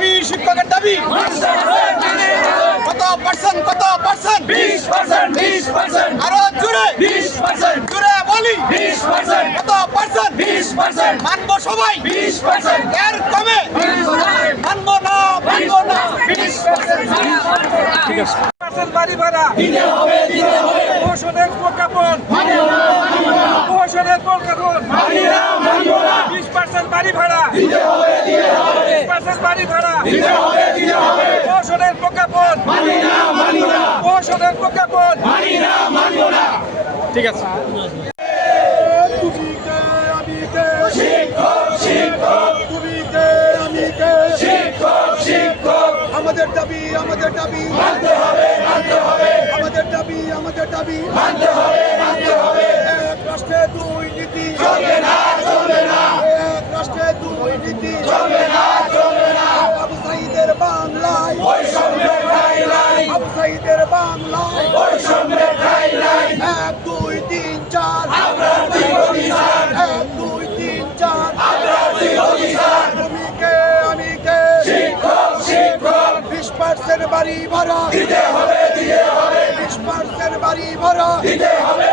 দাবি শিক্ষকের দাবি কত পার্সেন্ট 20% আরো জুড়ে 20% জুড়ে বলি 20% কত পার্সেন্ট 20% মানবো সবাই 20% এর কমে মানবো না 20% ঠিক আছে বাড়ি ভাড়া দিতে হবে প্রশাসনের প্রজ্ঞাপন প্রশাসনের প্রজ্ঞাপন 20% বাড়ি ভাড়া দিতে হবে 20% বাড়ি ভাড়া দিতে হবে প্রশাসনের প্রজ্ঞাপন প্রশাসনের প্রজ্ঞাপন ঠিক আছে আমাদের দাবি মানতে হবে আমাদের দাবি মানতে হবে এক রাষ্ট্রে দুই নীতি চলবে না এক রাষ্ট্রে দুই নীতি চলবে না আবু সাঈদের বাংলায় বৈষম্যের ঠাঁই নাই আবু সাঈদের বাংলায় বৈষম্যের ঠাঁই নাই 1 2 3 4 আমরা অধিকার 1 2 3 4 আমরা অধিকার তুমিকে আমিকে শিক্ষক 20% বাড়ি ভাড়া দিতে হবে 20% বাড়ি ভাড়া দিতে হবে